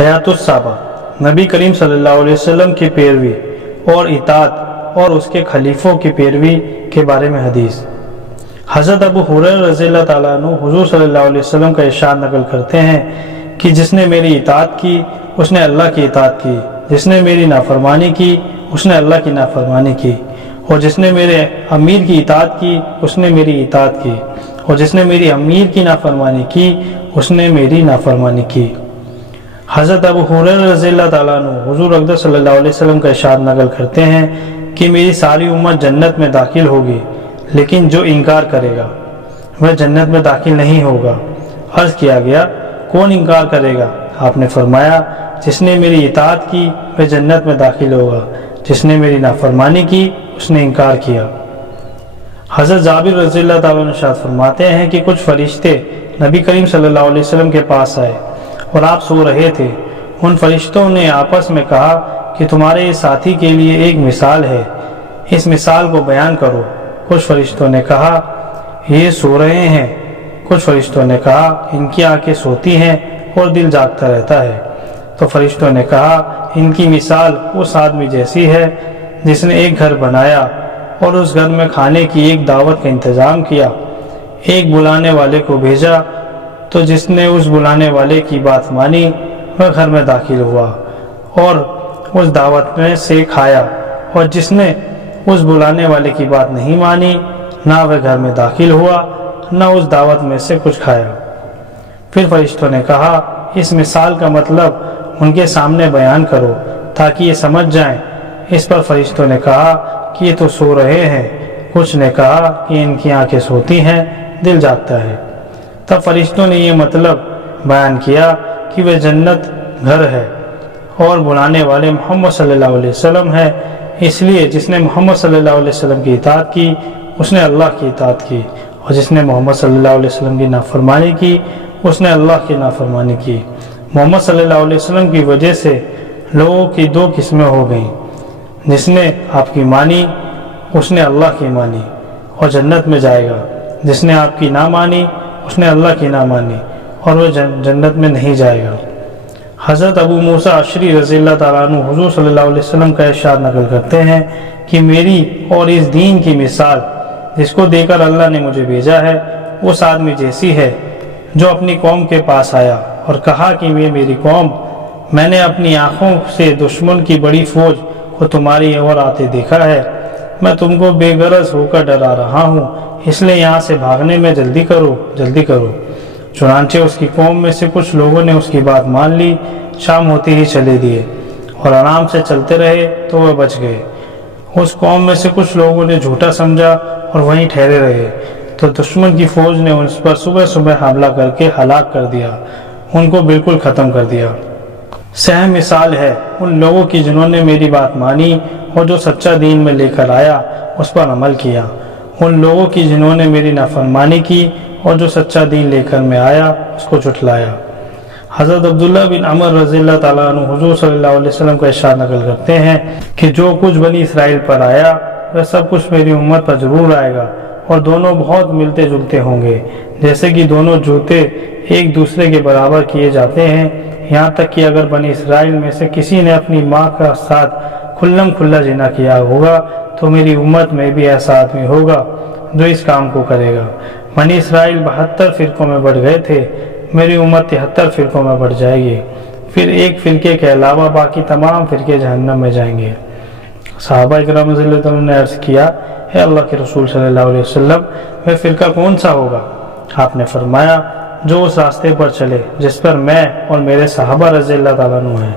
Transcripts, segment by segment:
حیات الصحابہ، نبی کریم صلی اللہ علیہ وسلم کی پیروی اور اطاعت اور اس کے خلیفوں کی پیروی کے بارے میں حدیث۔ حضرت ابو ہریرہ رضی اللہ تعالیٰ عنہ حضور صلی اللہ علیہ وسلم کا ارشاد نقل کرتے ہیں کہ جس نے میری اطاعت کی اس نے اللہ کی اطاعت کی، جس نے میری نافرمانی کی اس نے اللہ کی نافرمانی کی، اور جس نے میرے امیر کی اطاعت کی اس نے میری اطاعت کی، اور جس نے میری امیر کی نافرمانی کی اس نے میری نافرمانی کی۔ حضرت ابو ہریرہ رضی اللہ تعالیٰ عنہ حضور اقدس صلی اللہ علیہ وسلم کا ارشاد نقل کرتے ہیں کہ میری ساری امت جنت میں داخل ہوگی، لیکن جو انکار کرے گا وہ جنت میں داخل نہیں ہوگا۔ عرض کیا گیا کون انکار کرے گا؟ آپ نے فرمایا جس نے میری اطاعت کی وہ جنت میں داخل ہوگا، جس نے میری نافرمانی کی اس نے انکار کیا۔ حضرت جابر رضی اللہ تعالیٰ عنہ ارشاد فرماتے ہیں کہ کچھ فرشتے نبی کریم صلی اللہ علیہ وسلم کے پاس آئے اور آپ سو رہے تھے۔ ان فرشتوں نے آپس میں کہا کہ تمہارے ساتھی کے لیے ایک مثال ہے، اس مثال کو بیان کرو۔ کچھ فرشتوں نے کہا یہ سو رہے ہیں، کچھ فرشتوں نے کہا ان کی آنکھیں سوتی ہیں اور دل جاگتا رہتا ہے۔ تو فرشتوں نے کہا ان کی مثال اس آدمی جیسی ہے جس نے ایک گھر بنایا اور اس گھر میں کھانے کی ایک دعوت کا انتظام کیا، ایک بلانے والے کو بھیجا، تو جس نے اس بلانے والے کی بات مانی وہ گھر میں داخل ہوا اور اس دعوت میں سے کھایا، اور جس نے اس بلانے والے کی بات نہیں مانی نہ وہ گھر میں داخل ہوا نہ اس دعوت میں سے کچھ کھایا۔ پھر فرشتوں نے کہا اس مثال کا مطلب ان کے سامنے بیان کرو تاکہ یہ سمجھ جائیں۔ اس پر فرشتوں نے کہا کہ یہ تو سو رہے ہیں، کچھ نے کہا کہ ان کی آنکھیں سوتی ہیں، دل جاگتا ہے۔ تب فرشتوں نے یہ مطلب بیان کیا کہ وہ جنت گھر ہے اور بلانے والے محمد صلی اللہ علیہ وسلم ہے، اس لیے جس نے محمد صلی اللہ علیہ وسلم کی اطاعت کی اس نے اللہ کی اطاعت کی، اور جس نے محمد صلی اللہ علیہ وسلم کی نافرمانی کی اس نے اللہ کی نافرمانی کی۔ محمد صلی اللہ علیہ وسلم کی وجہ سے لوگوں کی دو قسمیں ہو گئیں، جس نے آپ کی مانی اس نے اللہ کی مانی اور جنت میں جائے گا، جس نے آپ کی نہ مانی اس نے اللہ کی نہ مانی اور وہ جنت میں نہیں جائے گا۔ حضرت ابو موسیٰ اشعری رضی اللہ تعالیٰ عنہ حضور صلی اللہ علیہ وسلم کا ارشاد نقل کرتے ہیں کہ میری اور اس دین کی مثال جس کو دے کر اللہ نے مجھے بھیجا ہے اس آدمی جیسی ہے جو اپنی قوم کے پاس آیا اور کہا کہ یہ میری قوم، میں نے اپنی آنکھوں سے دشمن کی بڑی فوج کو تمہاری اور آتے دیکھا ہے، میں تم کو بے غرض ہو کر ڈرا رہا ہوں، اس لیے یہاں سے بھاگنے میں جلدی کرو جلدی کرو۔ چنانچہ اس کی قوم میں سے کچھ لوگوں نے اس کی بات مان لی، شام ہوتے ہی چلے دیے اور آرام سے چلتے رہے تو وہ بچ گئے۔ اس قوم میں سے کچھ لوگوں نے جھوٹا سمجھا اور وہیں ٹھہرے رہے، تو دشمن کی فوج نے ان پر صبح صبح حملہ کر کے ہلاک کر دیا، ان کو بالکل ختم کر دیا۔ سہم مثال ہے ان لوگوں کی جنہوں نے میری بات مانی اور جو سچا دین میں لے کر آیا اس پر عمل کیا، ان لوگوں کی جنہوں نے میری نافرمانی کی اور جو سچا دین لے کر میں آیا اس کو جھٹلایا۔ حضرت عبداللہ بن عمر رضی اللہ تعالیٰ عنہ حضور صلی اللہ علیہ وسلم کا ارشاد نقل کرتے ہیں کہ جو کچھ بنی اسرائیل پر آیا وہ سب کچھ میری امت پر ضرور آئے گا، اور دونوں بہت ملتے جلتے ہوں گے، جیسے کہ دونوں جوتے ایک دوسرے کے برابر کیے جاتے ہیں، یہاں تک کہ اگر بنی اسرائیل میں سے کسی نے اپنی ماں کا ساتھ کھلم کھلا زنا کیا ہوگا تو میری امت میں بھی ایسا آدمی ہوگا جو اس کام کو کرے گا۔ بنی اسرائیل 72 فرقوں میں بڑھ گئے تھے، میری امت 73 فرقوں میں بڑھ جائے گی، پھر ایک فرقے کے علاوہ باقی تمام فرقے جہنم میں جائیں گے۔ صحابہ اکرام رضی اللہ عنہ نے عرض کیا اے اللہ کے رسول صلی اللہ علیہ وسلم وہ فرقہ کون سا ہوگا؟ آپ نے فرمایا جو اس راستے پر چلے جس پر میں اور میرے صحابہ رضی اللہ تعالیٰ عنہ ہیں۔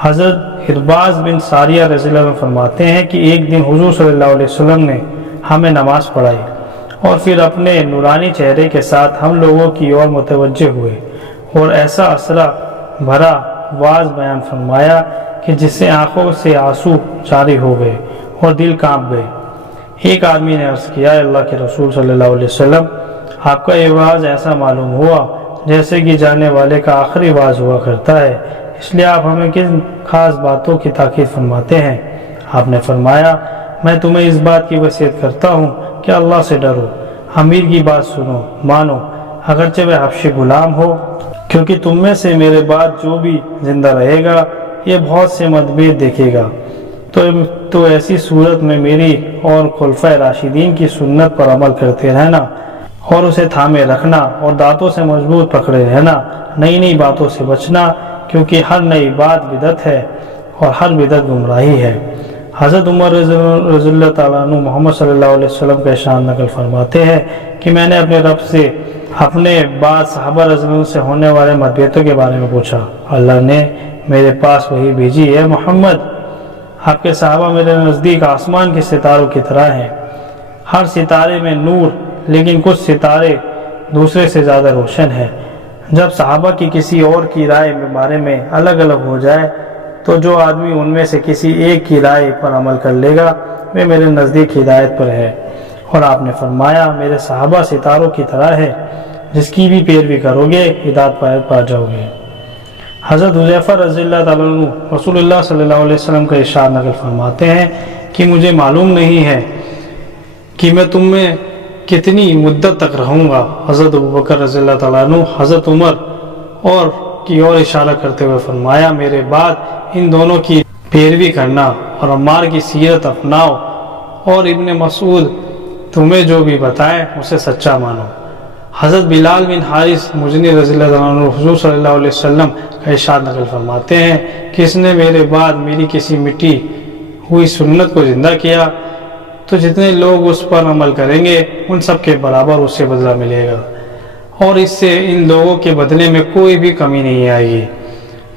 حضرت ارباز بن ساریہ رضی اللہ عنہ فرماتے ہیں کہ ایک دن حضور صلی اللہ علیہ وسلم نے ہمیں نماز پڑھائی اور پھر اپنے نورانی چہرے کے ساتھ ہم لوگوں کی اور متوجہ ہوئے اور ایسا اسرا بھرا واز بیان فرمایا کہ جس سے آنکھوں سے آنسو جاری ہو گئے اور دل کانپ گئے۔ ایک آدمی نے عرض کیا اللہ کے رسول صلی اللہ علیہ وسلم آپ کا یہ واز ایسا معلوم ہوا جیسے کہ جانے والے کا آخری واز ہوا کرتا ہے، اس لیے آپ ہمیں کن خاص باتوں کی تاکید فرماتے ہیں؟ آپ نے فرمایا میں تمہیں اس بات کی وصیت کرتا ہوں کہ اللہ سے ڈرو، امیر کی بات سنو مانو، اگرچہ وہ حبشی غلام ہو، क्योंकि तुम में से मेरे बाद जो भी जिंदा रहेगा ये बहुत से मतभेद देखेगा। तो ऐसी सूरत में मेरी और खुलफाए राशिदीन की सुन्नत पर अमल करते रहना और उसे थामे रखना और दांतों से मजबूत पकड़े रहना, नई नई बातों से बचना, क्योंकि हर नई बात बिदअत है और हर बिदअत गुमराही है। हज़रत उमर रज़ियल्लाहु ताला अन्हु मोहम्मद सल्लल्लाहु अलैहि वसल्लम का इरशाद नकल फरमाते हैं कि मैंने अपने रब से अपने बाद सहाबा रज़ियल्लाहु से होने वाले मतभेदों के बारे में पूछा। अल्लाह ने मेरे पास वही भेजी है, मोहम्मद आपके सहाबा मेरे नज़दीक आसमान के सितारों की तरह हैं। हर सितारे में नूर, लेकिन कुछ सितारे दूसरे से ज़्यादा रोशन हैं। जब सहाबा की किसी और की राय के बारे में अलग अलग हो जाए तो जो आदमी उनमें से किसी एक की राय पर अमल कर लेगा वे मेरे नज़दीक हिदायत पर है। और आपने फरमाया मेरे सहाबा सितारों की तरह है, जिसकी भी पैरवी करोगे हिदायत पा जाओगे। हज़रत हुज़ैफ़ा रज़ियल्लाहु ताला अन्हु रसूलुल्लाह सल्लल्लाहु अलैहि वसल्लम का इरशाद नकल फरमाते हैं कि मुझे मालूम नहीं है कि मैं तुम में कितनी मुद्दत तक रहूँगा। हज़रत अबू बकर रज़ियल्लाहु ताला अन्हु हज़रत उमर और की ओर इशारा करते हुए फरमाया मेरे बाद इन दोनों की पैरवी करना और अम्मार की सीरत अपनाओ, और इब्ने मसूद तुम्हें जो भी बताएं उसे सच्चा मानो। हज़रत बिलाल बिन हारिस मुज़नी रज़ियल्लाहु अन्हु हुज़ूर सल्लल्लाहु अलैहि वसल्लम का इरशाद नकल फरमाते हैं कि इसने मेरे बाद मेरी किसी मिटी हुई सुन्नत को ज़िंदा किया तो जितने लोग उस पर अमल करेंगे उन सब के बराबर उससे बदला मिलेगा, और इससे इन लोगों के बदले में कोई भी कमी नहीं आएगी।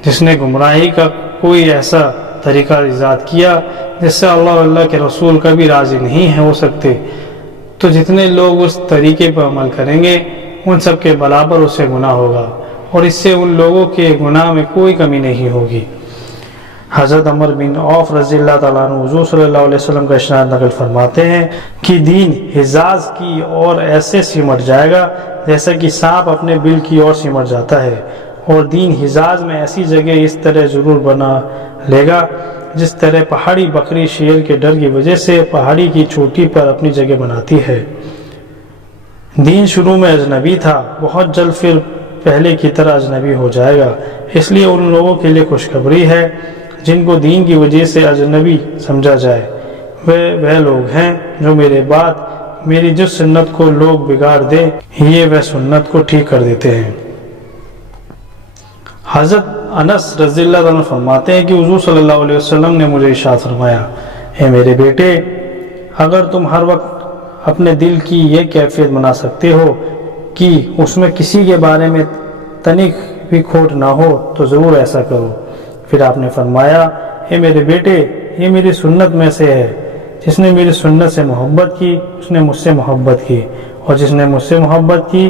जिसने गुमराही का कोई ऐसा तरीका ईजाद किया जिससे अल्लाह के रसूल कभी राज़ी नहीं हो सकते, तो जितने लोग उस तरीके पर अमल करेंगे उन सब के बराबर उससे गुनाह होगा, और इससे उन लोगों के गुनाह में कोई कमी नहीं होगी। हज़रत अमर बिन औफ रज़ियल्लाहु ताला अन्हु हुज़ूर सल्लल्लाहु अलैहि वसल्लम का इरशाद नकल फरमाते हैं कि दीन हिजाज की ओर ऐसे सिमट जाएगा जैसा कि सांप अपने बिल की ओर सिमट जाता है, और दीन हिजाज में ऐसी जगह इस तरह ज़रूर बना लेगा जिस तरह पहाड़ी बकरी शेर के डर की वजह से पहाड़ी की चोटी पर अपनी जगह बनाती है। दीन शुरू में अजनबी था, बहुत जल्द फिर पहले की तरह अजनबी हो जाएगा। इसलिए उन लोगों के लिए खुशखबरी है जिनको दीन की वजह से अजनबी समझा जाए। वह लोग हैं जो मेरे बाद मेरी जिस सुन्नत को लोग बिगाड़ दें ये वह सुन्नत को ठीक कर देते हैं। हज़रत अनस रज़ियल्लाहु अन्हु फरमाते हैं कि हुज़ूर सल्लल्लाहु अलैहि वसल्लम ने मुझे इरशाद फरमाया, हे मेरे बेटे, अगर तुम हर वक्त अपने दिल की ये कैफियत बना सकते हो कि उसमें किसी के बारे में तनिक भी खोट ना हो तो ज़रूर ऐसा करो। फिर आपने फरमाया, हे मेरे बेटे, ये मेरी सुन्नत में से है, जिसने मेरी सुन्नत से मोहब्बत की उसने मुझसे मोहब्बत की, और जिसने मुझसे मोहब्बत की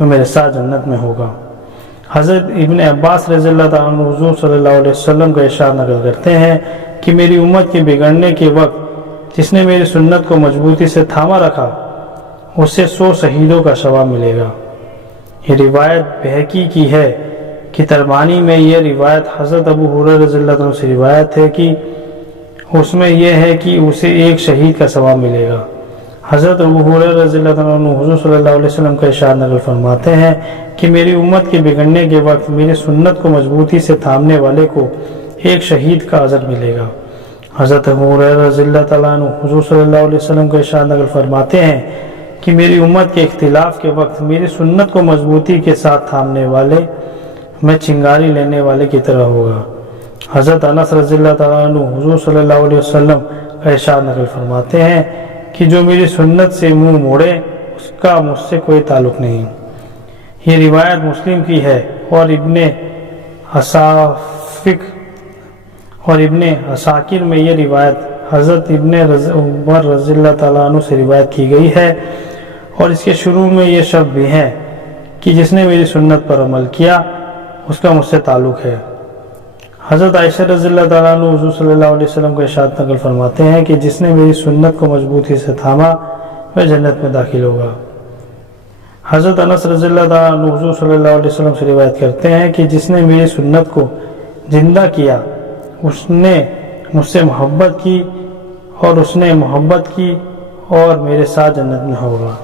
वो मेरे साथ जन्नत में होगा। हज़रत इब्ने अब्बास रज़ियल्लाहु ताला अन्हु हुज़ूर सल्लल्लाहु अलैहि वसल्लम का इरशाद नकल करते हैं कि मेरी उम्मत के बिगड़ने के वक्त जिसने मेरी सुन्नत को मजबूती से थामा रखा उससे 100 शहीदों का सवाब मिलेगा। ये रिवायत बहकी की है कि तरबानी में यह रिवायत हज़रत अबू हुरैरा रज़ियल्लाहु अन्हु से रिवायत है कि उसमें यह है कि उसे 1 शहीद का सवाब मिलेगा। हज़रत अबू हुरैरा रज़ियल्लाहु अन्हु हुज़ूर सल्लल्लाहु अलैहि वसल्लम का इरशाद नकल फरमाते हैं कि मेरी उम्मत के बिगड़ने के वक्त मेरी सुन्नत को मजबूती से थामने वाले को 1 शहीद का अजर मिलेगा। हज़रत अबू हुरैरा रज़ियल्लाहु अन्हु हुज़ूर सल्लल्लाहु अलैहि वसल्लम का इरशाद नकल फरमाते हैं कि मेरी उम्मत के इख्तिलाफ के वक्त मेरी सुन्नत को मजबूती के साथ थामने वाले मैं चिंगारी लेने वाले की तरह होगा। हज़रत अनस रज़ियल्लाहु अन्हु हुज़ूर सल्लल्लाहु अलैहि वसल्लम का इरशाद नकल फरमाते हैं कि जो मेरी सुन्नत से मुंह मोड़े उसका मुझसे कोई ताल्लुक़ नहीं। ये रिवायत मुस्लिम की है और इब्ने असाकिर में ये रिवायत हज़रत इब्ने उमर रज़ियल्लाहु ताला अन्हु से रिवायत की गई है, और इसके शुरू में ये शब्द भी हैं कि जिसने मेरी सुन्नत पर अमल किया उसका मुझसे ताल्लुक़ है। हज़रत आयशा रज़ियल्लाहु ताला अन्हा हुज़ूर सल्लल्लाहु अलैहि वसल्लम का इरशाद नकल फरमाते हैं कि जिसने मेरी सुन्नत को मजबूती से थामा वह जन्नत में दाखिल होगा। हज़रत अनस रज़ियल्लाहु ताला अन्हु हुज़ूर सल्लल्लाहु अलैहि वसल्लम से रिवायत करते हैं कि जिसने मेरी सुन्नत को ज़िंदा किया उसने मुझसे मोहब्बत की और उसने मोहब्बत की और मेरे साथ जन्नत में होगा।